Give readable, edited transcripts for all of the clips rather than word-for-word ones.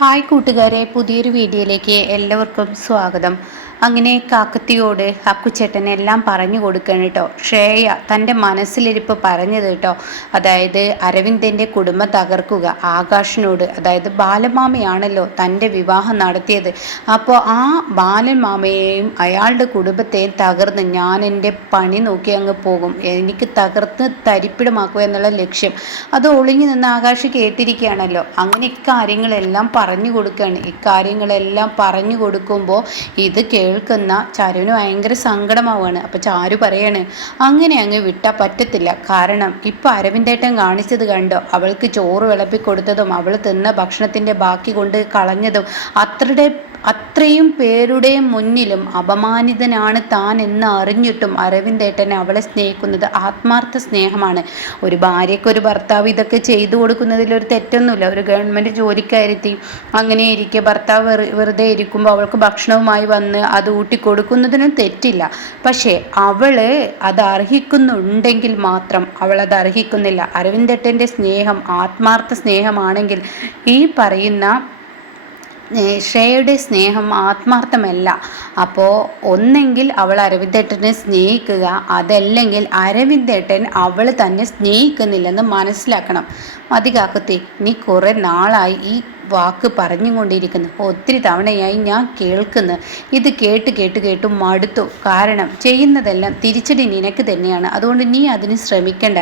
Hi കൂട്ടുകാരെ, പുതിയൊരു വീഡിയോയിലേക്ക് എല്ലാവർക്കും സ്വാഗതം. അങ്ങനെ കാക്കത്തിയോട് അക്കുച്ചേട്ടൻ എല്ലാം പറഞ്ഞു കൊടുക്കണം കേട്ടോ. ശ്രേയ തൻ്റെ മനസ്സിലിരിപ്പ് പറഞ്ഞത് കേട്ടോ. അതായത് അരവിന്ദൻ്റെ കുടുംബം തകർക്കുക ആകാശിനോട്, അതായത് ബാലമാമയാണല്ലോ തൻ്റെ വിവാഹം നടത്തിയത്. അപ്പോൾ ആ ബാലമാമയെയും അയാളുടെ കുടുംബത്തെയും തകർന്ന് ഞാൻ എൻ്റെ പണി നോക്കി അങ്ങ് പോകും, എനിക്ക് തകർത്ത് തരിപ്പിടമാക്കുക എന്നുള്ള ലക്ഷ്യം അത് ഒളിഞ്ഞു നിന്ന് ആകാശ് കേട്ടിരിക്കുകയാണല്ലോ. അങ്ങനെ ഇക്കാര്യങ്ങളെല്ലാം പറഞ്ഞു കൊടുക്കുകയാണ്. ഇക്കാര്യങ്ങളെല്ലാം പറഞ്ഞു കൊടുക്കുമ്പോൾ ഇത് കേൾക്കുന്ന ചാരുവിന് ഭയങ്കര സങ്കടമാവുകയാണ്. അപ്പോൾ ചാരു പറയാണ്, അങ്ങനെ അങ്ങ് വിട്ടാൽ പറ്റത്തില്ല. കാരണം ഇപ്പം അരവിന്ദേട്ടൻ കാണിച്ചത് കണ്ടോ, അവൾക്ക് ചോറ് വിളമ്പി കൊടുത്തതും അവൾ തിന്ന ഭക്ഷണത്തിൻ്റെ ബാക്കി കൊണ്ട് കളഞ്ഞതും അത്രയും പേരുടെ മുന്നിലും അപമാനിതനാണ് താൻ എന്ന് അറിഞ്ഞിട്ടും അരവിന്ദേട്ടൻ അവളെ സ്നേഹിക്കുന്നത് ആത്മാർത്ഥ സ്നേഹമാണ്. ഒരു ഭാര്യയ്ക്കൊരു ഭർത്താവ് ഇതൊക്കെ ചെയ്തു കൊടുക്കുന്നതിലൊരു തെറ്റൊന്നുമില്ല. ഒരു ഗവൺമെൻറ് ജോലിക്കാരെത്തി അങ്ങനെ ഇരിക്കെ ഭർത്താവ് വെറുതെ ഇരിക്കുമ്പോൾ അവൾക്ക് ഭക്ഷണവുമായി വന്ന് അത് ഊട്ടിക്കൊടുക്കുന്നതിനും തെറ്റില്ല. പക്ഷേ അവൾ അത് അർഹിക്കുന്നുണ്ടെങ്കിൽ മാത്രം അവൾ അത് അർഹിക്കുന്നില്ല. അരവിന്ദേട്ടൻ്റെ സ്നേഹം ആത്മാർത്ഥ സ്നേഹമാണെങ്കിൽ ഈ പറയുന്ന ശ്രേയയുടെ സ്നേഹം ആത്മാർത്ഥമല്ല. അപ്പോൾ ഒന്നെങ്കിൽ അവൾ അരവിന്ദേട്ടനെ സ്നേഹിക്കുക, അതല്ലെങ്കിൽ അരവിന്ദേട്ടൻ അവൾ തന്നെ സ്നേഹിക്കുന്നില്ലെന്ന് മനസ്സിലാക്കണം. മതി കാക്കത്തി, നീ കുറേ നാളായി ഈ വാക്ക് പറഞ്ഞുകൊണ്ടിരിക്കുന്നു. ഒത്തിരി തവണയായി ഞാൻ കേൾക്കുന്നു. ഇത് കേട്ട് കേട്ട് കേട്ട് മടുത്തു. കാരണം ചെയ്യുന്നതെല്ലാം തിരിച്ചടി നിനക്ക് തന്നെയാണ്. അതുകൊണ്ട് നീ അതിന് ശ്രമിക്കേണ്ട.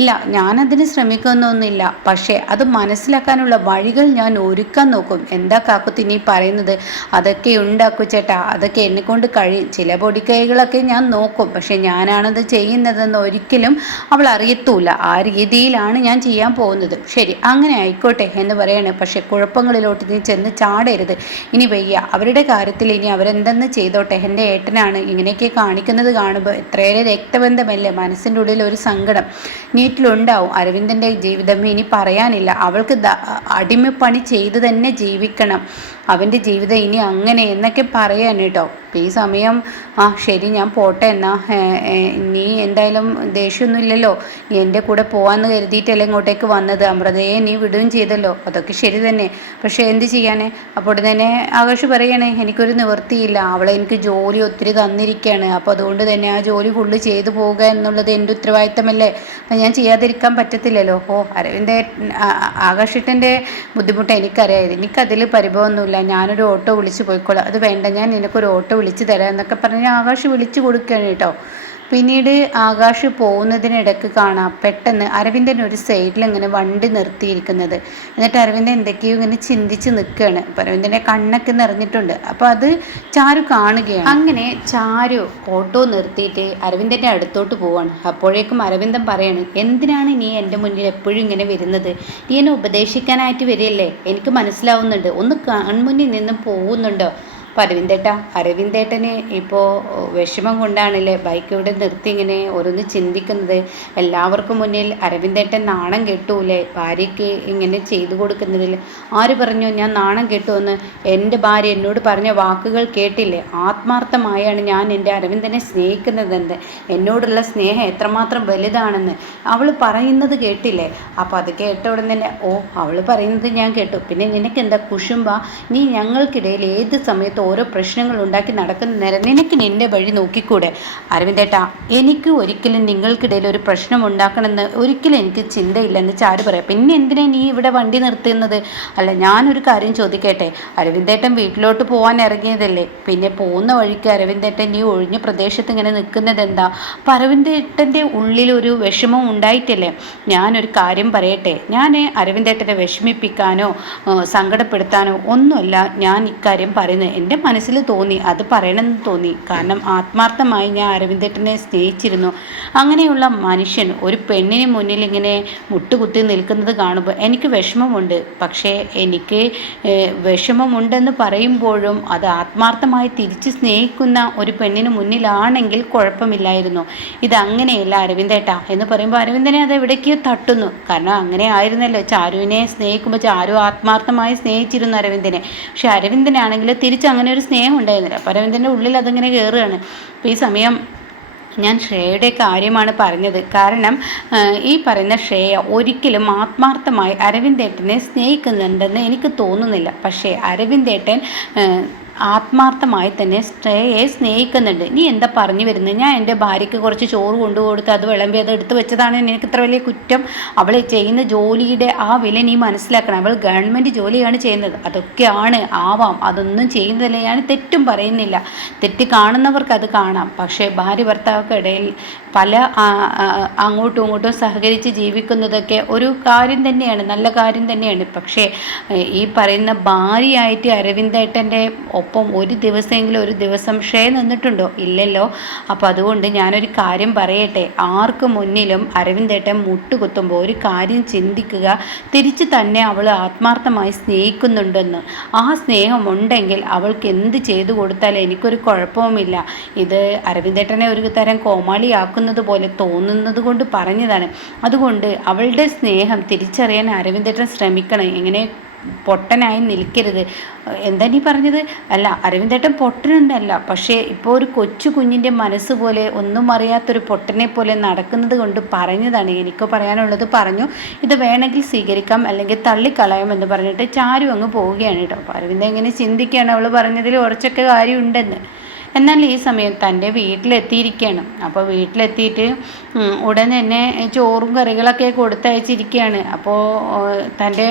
ഇല്ല, ഞാനതിന് ശ്രമിക്കുന്നൊന്നുമില്ല. പക്ഷേ അത് മനസ്സിലാക്കാനുള്ള വഴികൾ ഞാൻ ഒരുക്കാൻ നോക്കും. എന്താ കാക്കുത്തി നീ പറയുന്നത്? അതൊക്കെ ഉണ്ടാക്കൂ ചേട്ടാ, അതൊക്കെ എന്നെക്കൊണ്ട് കഴിയും. ചില പൊടിക്കൈകളൊക്കെ ഞാൻ നോക്കും. പക്ഷേ ഞാനാണത് ചെയ്യുന്നതെന്ന് ഒരിക്കലും അവൾ അറിയത്തൂല. ആ രീതിയിലാണ് ഞാൻ ചെയ്യാൻ പോകുന്നത്. ശരി, അങ്ങനെ ആയിക്കോട്ടെ എന്ന് പറയണേ. പക്ഷേ കുഴപ്പങ്ങളിലോട്ട് നീ ചെന്ന് ചാടരുത്. ഇനി വയ്യ, അവരുടെ കാര്യത്തിൽ ഇനി അവരെന്തെന്ന് ചെയ്തോട്ടെ. എൻ്റെ ഏട്ടനാണ് ഇങ്ങനെയൊക്കെ കാണിക്കുന്നത് കാണുമ്പോൾ എത്രയേറെ രക്തബന്ധമല്ലേ, മനസ്സിൻ്റെ ഉള്ളിൽ ഒരു സങ്കടം നീറ്റിലുണ്ടാവും. അരവിന്ദൻ്റെ ജീവിതം ഇനി പറയാനില്ല. അവൾക്ക് അടിമപ്പണി ചെയ്ത് തന്നെ ജീവിക്കണം. അവൻ്റെ ജീവിതം ഇനി അങ്ങനെ എന്നൊക്കെ പറയാൻ കേട്ടോ. ഈ സമയം ശരി, ഞാൻ പോട്ടെ എന്നാ. നീ എന്തായാലും ദേഷ്യമൊന്നുമില്ലല്ലോ, നീ എൻ്റെ കൂടെ പോകാമെന്ന് കരുതിയിട്ടല്ലേ ഇങ്ങോട്ടേക്ക് വന്നത്. അമൃതയെ നീ വിടുകയും ചെയ്തല്ലോ, അതൊക്കെ ശരി തന്നെ. പക്ഷേ എന്ത് ചെയ്യാനേ? അപ്പോൾ തന്നെ ആകാശ് പറയണേ, എനിക്കൊരു നിവൃത്തിയില്ല. അവളെ എനിക്ക് ജോലി ഒത്തിരി തന്നിരിക്കുകയാണ്. അപ്പോൾ അതുകൊണ്ട് തന്നെ ആ ജോലി ഫുള്ള് ചെയ്തു പോവുക എന്നുള്ളത് എൻ്റെ ഉത്തരവാദിത്തമല്ലേ. അപ്പം ഞാൻ ചെയ്യാതിരിക്കാൻ പറ്റത്തില്ലല്ലോ. അരവിന്ദ് ആകാശേട്ടൻ്റെ ബുദ്ധിമുട്ട് എനിക്കറിയാം. എനിക്കതിൽ പരിഭവമൊന്നുമില്ല. ഞാനൊരു ഓട്ടോ വിളിച്ച് പോയിക്കോളാം. അത് വേണ്ട, ഞാൻ നിനക്കൊരു ഓട്ടോ വിളിച്ച് തരാം എന്നൊക്കെ പറഞ്ഞ് ആകാശ് വിളിച്ചു കൊടുക്കുകയാണ് കേട്ടോ. പിന്നീട് ആകാശ് പോകുന്നതിനിടയ്ക്ക് കാണാം പെട്ടെന്ന് അരവിന്ദൻ ഒരു സൈഡിൽ ഇങ്ങനെ വണ്ടി നിർത്തിയിരിക്കുന്നത്. എന്നിട്ട് അരവിന്ദൻ എന്തൊക്കെയോ ഇങ്ങനെ ചിന്തിച്ച് നിൽക്കുകയാണ്. അപ്പോൾ അരവിന്ദൻ്റെ കണ്ണൊക്കെ നിറഞ്ഞിട്ടുണ്ട്. അപ്പോൾ അത് ചാരു കാണുകയാണ്. അങ്ങനെ ചാരു ഓട്ടോ നിർത്തിയിട്ട് അരവിന്ദൻ്റെ അടുത്തോട്ട് പോവാണ്. അപ്പോഴേക്കും അരവിന്ദൻ പറയാണ്, എന്തിനാണ് നീ എൻ്റെ മുന്നിൽ എപ്പോഴും ഇങ്ങനെ വരുന്നത്? നീ എന്നെ ഉപദേശിക്കാനായിട്ട് വരികയല്ലേ? എനിക്ക് മനസ്സിലാവുന്നുണ്ട്. ഒന്ന് കൺമുന്നിൽ നിന്നും പോകുന്നുണ്ടോ? അപ്പോൾ അരവിന്ദേട്ടന് ഇപ്പോൾ വിഷമം കൊണ്ടാണല്ലേ ബൈക്ക് ഇവിടെ നിർത്തി ഇങ്ങനെ ഓരോന്ന് ചിന്തിക്കുന്നത്. എല്ലാവർക്കും മുന്നിൽ അരവിന്ദേട്ടൻ നാണം കെട്ടൂലേ ഭാര്യയ്ക്ക് ഇങ്ങനെ ചെയ്തു കൊടുക്കുന്നതിൽ? ആര് പറഞ്ഞു ഞാൻ നാണം കെട്ടുമെന്ന്? എൻ്റെ ഭാര്യ എന്നോട് പറഞ്ഞ വാക്കുകൾ കേട്ടില്ലേ? ആത്മാർത്ഥമായാണ് ഞാൻ എൻ്റെ അരവിന്ദനെ സ്നേഹിക്കുന്നതെന്ന്, എന്നോടുള്ള സ്നേഹം എത്രമാത്രം വലുതാണെന്ന് അവൾ പറയുന്നത് കേട്ടില്ലേ? അപ്പോൾ അത് കേട്ട ഉടൻ തന്നെ അവൾ പറയുന്നത് ഞാൻ കേട്ടു. പിന്നെ നിനക്കെന്താ കുശുമ്പ? നീ ഞങ്ങൾക്കിടയിൽ ഏത് സമയത്ത് ഓരോ പ്രശ്നങ്ങൾ ഉണ്ടാക്കി നടക്കുന്ന നേരം നിനക്ക് നിൻ്റെ വഴി നോക്കിക്കൂടെ? അരവിന്ദേട്ടാ, എനിക്ക് ഒരിക്കലും നിങ്ങൾക്കിടയിൽ ഒരു പ്രശ്നം ഉണ്ടാക്കണമെന്ന് ഒരിക്കലും എനിക്ക് ചിന്തയില്ലെന്ന് ചാരു പറയാം. പിന്നെ എന്തിനാ നീ ഇവിടെ വണ്ടി നിർത്തുന്നത്? അല്ല, ഞാനൊരു കാര്യം ചോദിക്കട്ടെ. അരവിന്ദേട്ടൻ വീട്ടിലോട്ട് പോകാൻ ഇറങ്ങിയതല്ലേ? പിന്നെ പോകുന്ന വഴിക്ക് അരവിന്ദേട്ടൻ നീ ഒഴിഞ്ഞ പ്രദേശത്ത് ഇങ്ങനെ നിൽക്കുന്നത് എന്താ? അപ്പം അരവിന്ദേട്ടൻ്റെ ഉള്ളിലൊരു വിഷമം ഉണ്ടായിട്ടല്ലേ? ഞാനൊരു കാര്യം പറയട്ടെ, ഞാൻ അരവിന്ദേട്ടനെ വിഷമിപ്പിക്കാനോ സങ്കടപ്പെടുത്താനോ ഒന്നുമല്ല ഞാൻ ഇക്കാര്യം പറയുന്നത്. എൻ്റെ മനസ്സിൽ തോന്നി, അത് പറയണമെന്ന് തോന്നി. കാരണം ആത്മാർത്ഥമായി ഞാൻ അരവിന്ദേട്ടനെ സ്നേഹിച്ചിരുന്നു. അങ്ങനെയുള്ള മനുഷ്യൻ ഒരു പെണ്ണിന് മുന്നിൽ ഇങ്ങനെ മുട്ടുകുത്തി നിൽക്കുന്നത് കാണുമ്പോൾ എനിക്ക് വിഷമമുണ്ട്. പക്ഷേ എനിക്ക് വിഷമമുണ്ടെന്ന് പറയുമ്പോഴും അത് ആത്മാർത്ഥമായി തിരിച്ച് സ്നേഹിക്കുന്ന ഒരു പെണ്ണിന് മുന്നിലാണെങ്കിൽ കുഴപ്പമില്ലായിരുന്നു. ഇതങ്ങനെയല്ല അരവിന്ദേട്ടാ എന്ന് പറയുമ്പോൾ അരവിന്ദനെ അത് എവിടേക്കോ തട്ടുന്നു. കാരണം അങ്ങനെ ആയിരുന്നല്ലോ ചാരുവിനെ സ്നേഹിക്കുമ്പോൾ. ചാരു ആത്മാർത്ഥമായി സ്നേഹിച്ചിരുന്നു അരവിന്ദനെ. പക്ഷെ അരവിന്ദനാണെങ്കിൽ തിരിച്ച് അങ്ങനെ ഒരു സ്നേഹം ഉണ്ടായിരുന്നില്ല. അപ്പോൾ അരവിന്ദൻ്റെ ഉള്ളിൽ അതിങ്ങനെ കയറുകയാണ്. അപ്പോൾ ഈ സമയം ഞാൻ ശ്രേയയുടെ കാര്യമാണ് പറഞ്ഞത്. കാരണം ഈ പറയുന്ന ശ്രേയ ഒരിക്കലും ആത്മാർത്ഥമായി അരവിന്ദേട്ടനെ സ്നേഹിക്കുന്നുണ്ടെന്ന് എനിക്ക് തോന്നുന്നില്ല. പക്ഷേ അരവിന്ദേട്ടൻ ആത്മാർത്ഥമായി തന്നെ ശ്രേയയെ സ്നേഹിക്കുന്നുണ്ട്. നീ എന്താ പറഞ്ഞു വരുന്നത്? ഞാൻ എൻ്റെ ഭാര്യയ്ക്ക് കുറച്ച് ചോറ് കൊണ്ടുകൊടുത്ത് അത് വിളമ്പി അത് എടുത്തു വെച്ചതാണ് എനിക്ക് ഇത്ര വലിയ കുറ്റം. അവൾ ചെയ്യുന്ന ജോലിയുടെ ആ വില നീ മനസ്സിലാക്കണം. അവൾ ഗവൺമെൻറ് ജോലിയാണ് ചെയ്യുന്നത്. അതൊക്കെയാണ് ആവാം, അതൊന്നും ചെയ്യുന്നതല്ല. ഞാൻ തെറ്റും പറയുന്നില്ല, തെറ്റ് കാണുന്നവർക്ക് അത് കാണാം. പക്ഷേ ഭാര്യ ഭർത്താക്കൾക്കിടയിൽ പല അങ്ങോട്ടും ഇങ്ങോട്ടും സഹകരിച്ച് ജീവിക്കുന്നതൊക്കെ ഒരു കാര്യം തന്നെയാണ്, നല്ല കാര്യം തന്നെയാണ്. പക്ഷേ ഈ പറയുന്ന ഭാര്യയായിട്ട് അരവിന്ദേട്ടൻ്റെ ഒപ്പം ഒരു ദിവസമെങ്കിലും ഒരു ദിവസം നിന്നിട്ടുണ്ടോ? ഇല്ലല്ലോ. അപ്പോൾ അതുകൊണ്ട് ഞാനൊരു കാര്യം പറയട്ടെ, ആർക്ക് മുന്നിലും അരവിന്ദേട്ടൻ മുട്ടുകുത്തുമ്പോൾ ഒരു കാര്യം ചിന്തിക്കുക, തിരിച്ച് തന്നെ അവൾ ആത്മാർത്ഥമായി സ്നേഹിക്കുന്നുണ്ടെന്ന്. ആ സ്നേഹമുണ്ടെങ്കിൽ അവൾക്ക് എന്ത് ചെയ്തു കൊടുത്താലും എനിക്കൊരു കുഴപ്പവുമില്ല. ഇത് അരവിന്ദേട്ടനെ ഒരു തരം കോമാളിയാക്കുന്നത് പോലെ തോന്നുന്നത് കൊണ്ട് പറഞ്ഞതാണ്. അതുകൊണ്ട് അവളുടെ സ്നേഹം തിരിച്ചറിയാൻ അരവിന്ദേട്ടൻ ശ്രമിക്കണം. എങ്ങനെ പൊട്ടനായി നിൽക്കരുത്. എന്താ നീ പറഞ്ഞത്? അല്ല, അരവിന്ദേട്ടൻ പൊട്ടനുണ്ടല്ല, പക്ഷേ ഇപ്പോൾ ഒരു കൊച്ചു കുഞ്ഞിൻ്റെ മനസ്സ് പോലെ ഒന്നും അറിയാത്തൊരു പൊട്ടനെ പോലെ നടക്കുന്നത് കൊണ്ട് പറഞ്ഞതാണ്. എനിക്ക് പറയാനുള്ളത് പറഞ്ഞു. ഇത് വേണമെങ്കിൽ സ്വീകരിക്കാം, അല്ലെങ്കിൽ തള്ളിക്കളയാം എന്ന് പറഞ്ഞിട്ട് ചാരു അങ്ങ് പോവുകയാണ് കേട്ടോ. അപ്പോൾ അരവിന്ദ എങ്ങനെ ചിന്തിക്കുകയാണ്, അവൾ പറഞ്ഞതിൽ കുറച്ചൊക്കെ കാര്യമുണ്ടെന്ന്. എന്നാൽ ഈ സമയം തൻ്റെ വീട്ടിലെത്തിയിരിക്കുകയാണ്. അപ്പോൾ വീട്ടിലെത്തിയിട്ട് ഉടൻ തന്നെ ചോറും കറികളൊക്കെ കൊടുത്തയച്ചിരിക്കുകയാണ്. അപ്പോൾ തൻ്റെ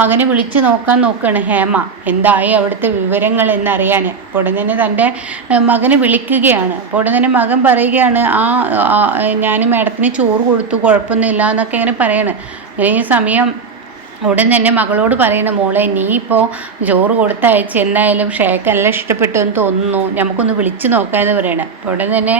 മകനെ വിളിച്ച് നോക്കുകയാണ് ഹേമ, എന്തായി അവിടുത്തെ വിവരങ്ങൾ എന്നറിയാൻ. അപ്പോൾ ഉടൻ തന്നെ തൻ്റെ മകനെ വിളിക്കുകയാണ്. അപ്പോൾ ഉടൻ തന്നെ മകൻ പറയുകയാണ്, ഞാൻ മാഡത്തിന് ചോറ് കൊടുത്തു, കുഴപ്പമൊന്നുമില്ല എന്നൊക്കെ ഇങ്ങനെ പറയാണ്. ഈ സമയം ഉടൻ തന്നെ മകളോട് പറയണം, മോളെ നീ ഇപ്പോൾ ചോറ് കൊടുത്തയച്ച് എന്തായാലും ഷേക്ക് നല്ല ഇഷ്ടപ്പെട്ടു എന്ന് തോന്നുന്നു, നമുക്കൊന്ന് വിളിച്ച് നോക്കാമെന്ന് പറയണം. അപ്പോൾ ഉടൻ തന്നെ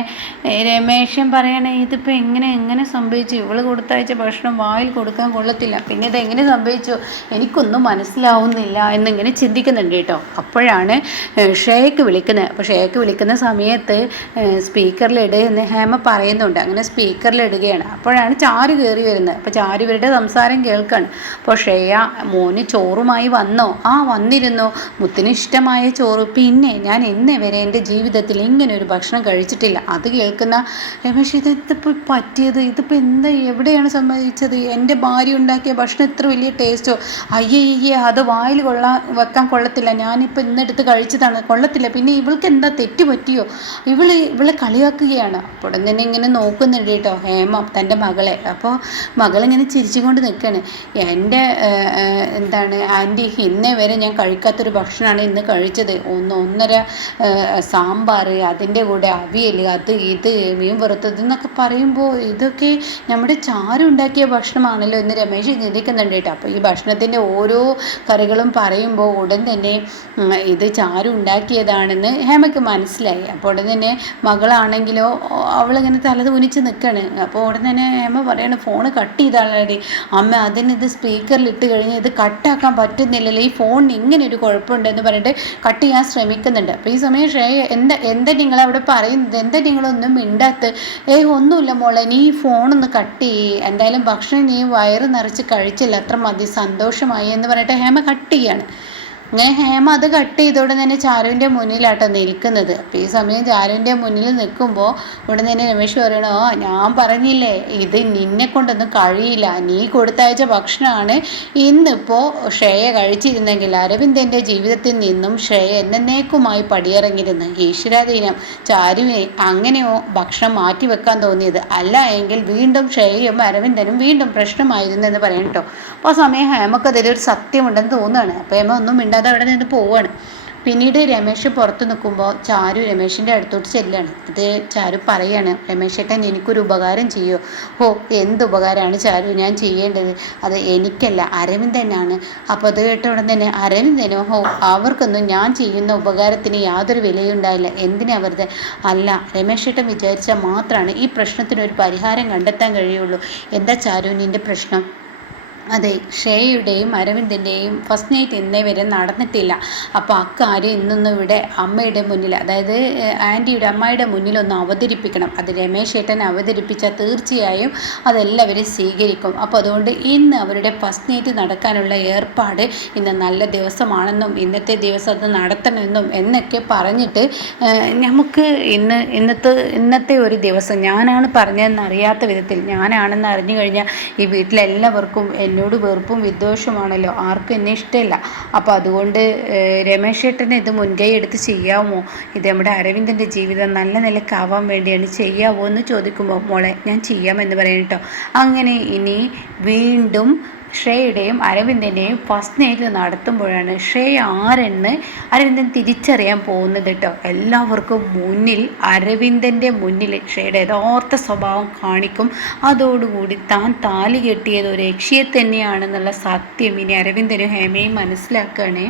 രമേശൻ പറയണേ, ഇതിപ്പോൾ എങ്ങനെ സംഭവിച്ചു? ഇവൾ കൊടുത്തയച്ച ഭക്ഷണം വായിൽ കൊടുക്കാൻ കൊള്ളത്തില്ല, പിന്നെ ഇതെങ്ങനെ സംഭവിച്ചു? എനിക്കൊന്നും മനസ്സിലാവുന്നില്ല എന്നിങ്ങനെ ചിന്തിക്കുന്നുണ്ട് കേട്ടോ. അപ്പോഴാണ് ഷേക്ക് വിളിക്കുന്നത്. അപ്പോൾ ഷേക്ക് വിളിക്കുന്ന സമയത്ത് സ്പീക്കറിലിട് എന്ന് ഹേമ പറയുന്നുണ്ട്. അങ്ങനെ സ്പീക്കറിലിടുകയാണ്. അപ്പോഴാണ് ചാരു കയറി വരുന്നത്. അപ്പോൾ ചാരു ഇവരുടെ സംസാരം കേൾക്കുകയാണ്. അപ്പോൾ ശ്രേയ, മോന് ചോറുമായി വന്നോ? വന്നിരുന്നു, മുത്തിന് ഇഷ്ടമായ ചോറ്. പിന്നെ ഞാൻ ഇന്നേ വരെ എൻ്റെ ജീവിതത്തിൽ ഇങ്ങനെ ഒരു ഭക്ഷണം കഴിച്ചിട്ടില്ല. അത് കേൾക്കുന്ന രമേശ്, ഇതിപ്പോൾ പറ്റിയത്, ഇതിപ്പോൾ എവിടെയാണ് സംഭവിച്ചത്? എൻ്റെ ഭാര്യ ഉണ്ടാക്കിയ ഭക്ഷണം ഇത്ര വലിയ ടേസ്റ്റോ? അയ്യയ്യേ, അത് വായിൽ വെക്കാൻ കൊള്ളത്തില്ല, ഞാനിപ്പോൾ ഇന്നെടുത്ത് കഴിച്ചതാണ്, കൊള്ളത്തില്ല. പിന്നെ ഇവൾക്ക് എന്താ തെറ്റ് പറ്റിയോ? ഇവളെ കളിയാക്കുകയാണ്. അപ്പോൾ തന്നെ ഇങ്ങനെ നോക്കുന്നുണ്ട് കേട്ടോ ഹേമ തൻ്റെ മകളെ. അപ്പോൾ മകളിങ്ങനെ ചിരിച്ചുകൊണ്ട് നിൽക്കുകയാണ്. എൻ്റെ ആൻറ്റി, ഇന്നേ വരെ ഞാൻ കഴിക്കാത്തൊരു ഭക്ഷണമാണ് ഇന്ന് കഴിച്ചത്. ഒന്നൊന്നര സാമ്പാർ, അതിൻ്റെ കൂടെ അവിയൽ, ഇത് മീൻ വറുത്തത് എന്നൊക്കെ പറയുമ്പോൾ ഇതൊക്കെ നമ്മുടെ ചാരു ഉണ്ടാക്കിയ ഭക്ഷണമാണല്ലോ എന്ന് രമേശ് ചിന്തിക്കുന്നുണ്ട് കേട്ടോ. അപ്പോൾ ഈ ഭക്ഷണത്തിൻ്റെ ഓരോ കറികളും പറയുമ്പോൾ ഉടൻ തന്നെ ഇത് ചാരു ഉണ്ടാക്കിയതാണെന്ന് ഹേമയ്ക്ക് മനസ്സിലായി. അപ്പോൾ ഉടൻ തന്നെ മകളാണെങ്കിലോ അവളിങ്ങനെ തലത് കുനിച്ച് നിൽക്കുകയാണ്. അപ്പോൾ ഉടൻ തന്നെ ഹേമ പറയാണ്, ഫോണ് കട്ട് ചെയ്താളടി അമ്മ, അതിനിത് സ്പീക്കറിലിട്ട് കഴിഞ്ഞ് ഇത് കട്ടാക്കാൻ പറ്റുന്നില്ലല്ലോ, ഈ ഫോണിന് ഇങ്ങനെ ഒരു കുഴപ്പമുണ്ടെന്ന് പറഞ്ഞിട്ട് കട്ട് ചെയ്യാൻ ശ്രമിക്കുന്നുണ്ട്. അപ്പോൾ ഈ സമയം ശ്രേയ, എന്താ നിങ്ങളവിടെ പറയുന്നത്? എന്താ നിങ്ങളൊന്നും മിണ്ടാത്ത്? ഒന്നുമില്ല മോളെ, നീ ഈ ഫോണൊന്ന് കട്ട് ചെയ്യ്, എന്തായാലും ഭക്ഷണം നീ വയറ് നിറച്ച് കഴിച്ചില്ല, അത്ര മതി, സന്തോഷമായി എന്ന് പറഞ്ഞിട്ട് ഹേമ കട്ട് ചെയ്യാണ്. അങ്ങനെ ഹേമ അത് കട്ട് ചെയ്തോടെ തന്നെ ചാരുവിൻ്റെ മുന്നിലാട്ടോ നിൽക്കുന്നത്. അപ്പോൾ ഈ സമയം ചാരുവിൻ്റെ മുന്നിൽ നിൽക്കുമ്പോൾ ഉടൻ തന്നെ രമേശ് പറയണോ, ഞാൻ പറഞ്ഞില്ലേ ഇത് നിന്നെ കൊണ്ടൊന്നും കഴിയില്ല, നീ കൊടുത്തയച്ച ഭക്ഷണമാണ് ഇന്നിപ്പോൾ ശ്രേയ കഴിച്ചിരുന്നെങ്കിൽ അരവിന്ദൻ്റെ ജീവിതത്തിൽ നിന്നും ശ്രേയ എന്നേക്കുമായി പടിയിറങ്ങിയിരുന്നു. ഈശ്വരാധീനം, ചാരുവിനെ അങ്ങനെയോ ഭക്ഷണം മാറ്റി വെക്കാൻ തോന്നിയത്, അല്ല എങ്കിൽ വീണ്ടും ശ്രേയയും അരവിന്ദനും വീണ്ടും പ്രശ്നമായിരുന്നു എന്ന് പറയണം കേട്ടോ. അപ്പോൾ ആ സമയം ഹേമക്ക് അതിലൊരു സത്യമുണ്ടെന്ന് തോന്നുകയാണ്. അപ്പോൾ ഹേമ ഒന്നും മിണ്ടാതെ അവിടെ നിന്ന് പോവാണ്. പിന്നീട് രമേശ് പുറത്ത് നിൽക്കുമ്പോൾ ചാരു രമേശിൻ്റെ അടുത്തോട്ട് ചെല്ലുകയാണ്. അത് ചാരു പറയാണ്, രമേശേട്ടൻ എനിക്കൊരു ഉപകാരം ചെയ്യുമോ? എന്ത് ഉപകാരമാണ് ചാരു ഞാൻ ചെയ്യേണ്ടത്? അത് എനിക്കല്ല, അരവിന്ദനാണ്. അപ്പോൾ അത് കേട്ട ഉടൻ തന്നെ അരവിന്ദനോ? അവർക്കൊന്നും ഞാൻ ചെയ്യുന്ന ഉപകാരത്തിന് യാതൊരു വിലയുണ്ടായില്ല, എന്തിനാ വെറുതെ? അല്ല, രമേശേട്ടൻ വിചാരിച്ചാൽ മാത്രമാണ് ഈ പ്രശ്നത്തിനൊരു പരിഹാരം കണ്ടെത്താൻ കഴിയുള്ളൂ. എന്താ ചാരു നിൻ്റെ പ്രശ്നം? അതെ, ശ്രേയയുടെയും അരവിന്ദിൻ്റെയും ഫസ്റ്റ് നൈറ്റ് ഇന്നേ വരെ നടന്നിട്ടില്ല. അപ്പോൾ അക്കാര്യം ഇന്നൊന്നും ഇവിടെ അമ്മയുടെ മുന്നിൽ, അതായത് ആൻറ്റിയുടെ അമ്മയുടെ മുന്നിലൊന്ന് അവതരിപ്പിക്കണം. അത് രമേശ് ഏട്ടൻ അവതരിപ്പിച്ചാൽ തീർച്ചയായും അതെല്ലാവരും സ്വീകരിക്കും. അപ്പോൾ അതുകൊണ്ട് ഇന്ന് അവരുടെ ഫസ്റ്റ് നൈറ്റ് നടക്കാനുള്ള ഏർപ്പാട് ഇന്ന് നല്ല ദിവസമാണെന്നും ഇന്നത്തെ ദിവസം അത് നടത്തണമെന്നും എന്നൊക്കെ പറഞ്ഞിട്ട് നമുക്ക് ഇന്നത്തെ ഒരു ദിവസം ഞാനാണ് പറഞ്ഞതെന്ന് അറിയാത്ത വിധത്തിൽ, ഞാനാണെന്ന് അറിഞ്ഞു കഴിഞ്ഞാൽ ഈ വീട്ടിലെല്ലാവർക്കും എന്നോട് വെറുപ്പും വിദ്വേഷമാണല്ലോ, ആർക്കും എന്നെ ഇഷ്ടമില്ല. അപ്പോൾ അതുകൊണ്ട് രമേശ് ഏട്ടന് ഇത് മുൻകൈ എടുത്ത് ചെയ്യാമോ? ഇത് നമ്മുടെ അരവിന്ദൻ്റെ ജീവിതം നല്ല നിലക്കാവാൻ വേണ്ടിയാണ്, ചെയ്യാമോ എന്ന് ചോദിക്കുമ്പോൾ മോളെ ഞാൻ ചെയ്യാമെന്ന് പറയും കേട്ടോ. അങ്ങനെ ഇനി വീണ്ടും ശ്രേയയുടെയും അരവിന്ദൻ്റെയും ഫസ്റ്റ് നൈറ്റ് നടത്തുമ്പോഴാണ് ശ്രേയ ആരെന്ന് അരവിന്ദൻ തിരിച്ചറിയാൻ പോകുന്നത് കേട്ടോ. എല്ലാവർക്കും മുന്നിൽ അരവിന്ദൻ്റെ മുന്നിൽ ശ്രേയയുടെ യഥാർത്ഥ സ്വഭാവം കാണിക്കും. അതോടുകൂടി താൻ താലി കെട്ടിയത് ഒരു യക്ഷിയെ തന്നെയാണെന്നുള്ള സത്യം ഇനി അരവിന്ദനും ഹേമയും മനസ്സിലാക്കുകയാണ്.